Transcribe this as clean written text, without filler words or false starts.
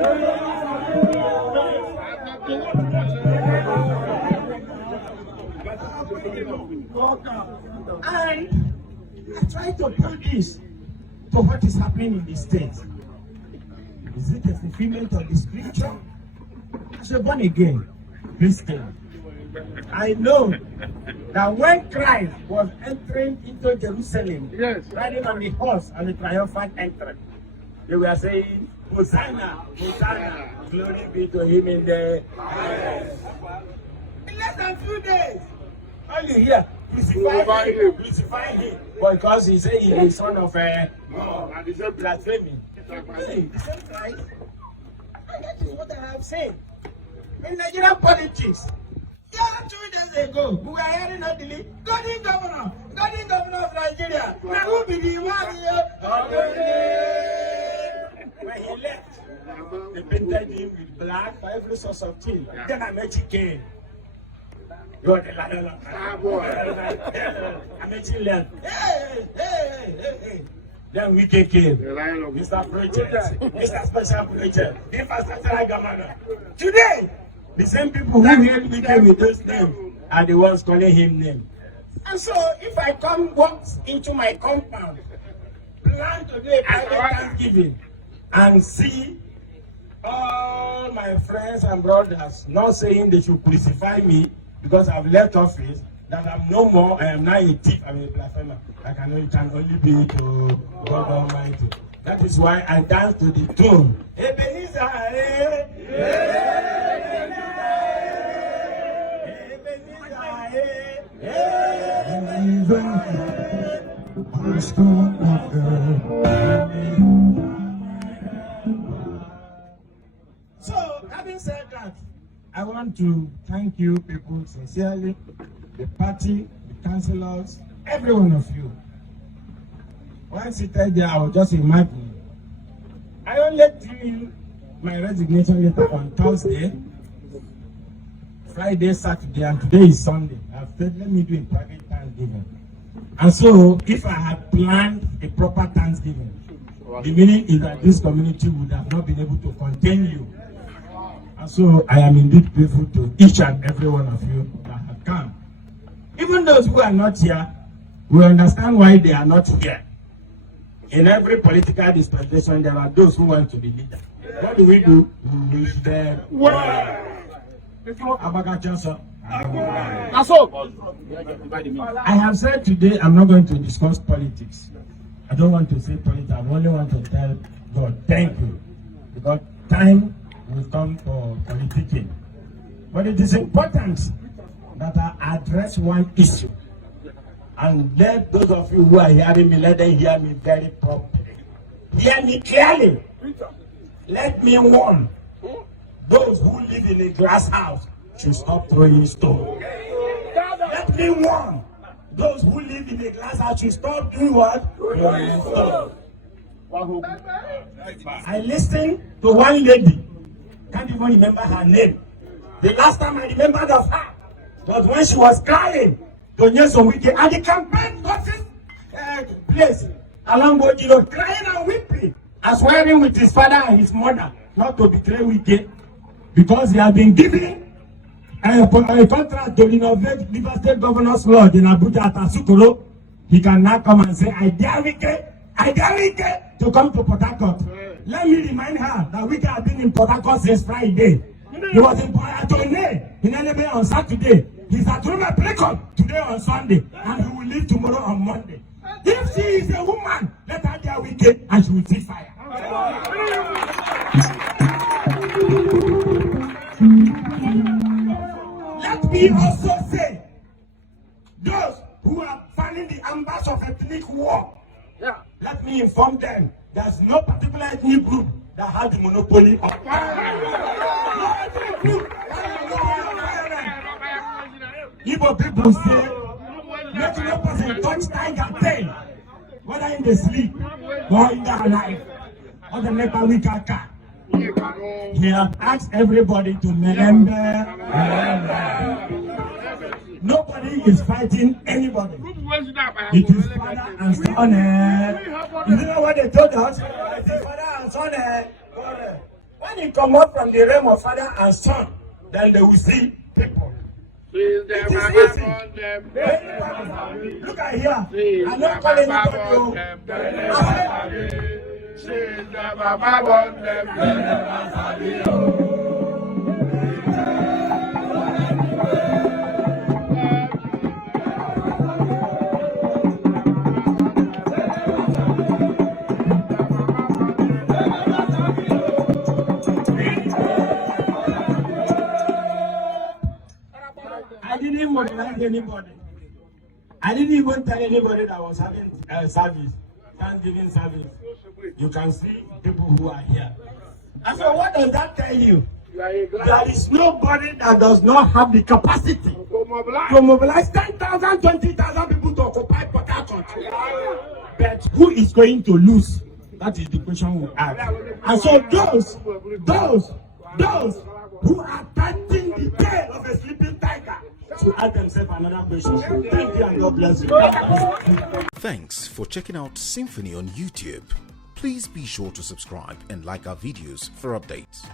And I try to put this to what is happening in the state. Is it a fulfillment of the scripture? As a born again Christian, I know that when Christ was entering into Jerusalem, riding on the horse and the triumphant entry, they were saying, Hosanna, Hosanna, glory be to him in the highest. In less than 2 days, all you hear, crucify him, because he said he is son of God, and he said blasphemy. Hey, the same Christ, and that is what I have said. In Nigerian politics, 2 days ago, we were hearing a delay. Godin governor of Nigeria. Now who be the one here? When he left, they painted him with black for every source of tea. Then I met him. Amechi left. Hey. Then we came. Mr. Project, Mr. Special Project, Infrastructure Governor. Today, the same people who hailed Wike with those names are the ones calling him name. And so, if I walk into my compound, plan to do a private Thanksgiving, and see all my friends and brothers not saying they should crucify me because I've left office, that I'm no more, I am now a thief, I'm a blasphemer. It can only be to God Almighty. That is why I dance to the tune. Ebenezer, So, having said that, I want to thank you people sincerely, the party, the councillors, every one of you. Once seated there, I was just imagining. I only threw in my resignation letter on Thursday, Friday, Saturday, and today is Sunday. I've said, let me do a private Thanksgiving. And so, if I had planned a proper Thanksgiving, the meaning is that this community would have not been able to contain you. And so, I am indeed grateful to each and every one of you that have come. Even those who are not here, we understand why they are not here. In every political dispensation, there are those who want to be leader. What do? We wish them well. I have said today I'm not going to discuss politics. I don't want to say politics. I only want to tell God thank you, because time will come for politicking. But it is important that I address one issue, and let those of you who are hearing me, let them hear me very properly. Hear me clearly. Let me warn those who live in a glass house should stop throwing stones. Let me warn those who live in a glass house should stop doing what? Throwing stones. I listened to one lady, can't even remember her name. The last time I remembered of her was when she was crying to Nyesom Wike at the campaign office place along Goodhead, crying and weeping, and swearing with his father and his mother not to betray Wike, because he had been given a contract to renovate River State Governor's Lodge in Abuja at Asukoro. He can now come and say, I dare Wike to come to Port Harcourt. Let me remind her that Wike has been in Port Harcourt since Friday. He was in Atone in Elebe on Saturday. He's at Roma Precon today on Sunday, and he will leave tomorrow on Monday. If she is a woman, let her dare Wike and she will see fire. Let me also say, those who are fanning the embers of ethnic war, let me inform them there's no particular ethnic group that has the monopoly of fire. No ethnic group. Igbo people say, let no person touch tiger tail, whether in the sleep or in their life, or the never week car. He has asked everybody to remember. Nobody is fighting anybody. It is father and son. You know what they told us? It is father and son. When you come out from the realm of father and son, then they will see people. It is easy. Look at here. I'm not calling anybody. I didn't mobilize anybody. I didn't even tell anybody that was having service, Thanksgiving service. You can see people who are here. And so what does that tell you? There is nobody that does not have the capacity to mobilize 10,000, 20,000 people to occupy Port Harcourt. But who is going to lose? That is the question we ask. And so those who are touching the tail of a sleeping tiger to ask themselves another question. Thank you and God bless you. Thanks for checking out SYMFONI on YouTube. Please be sure to subscribe and like our videos for updates.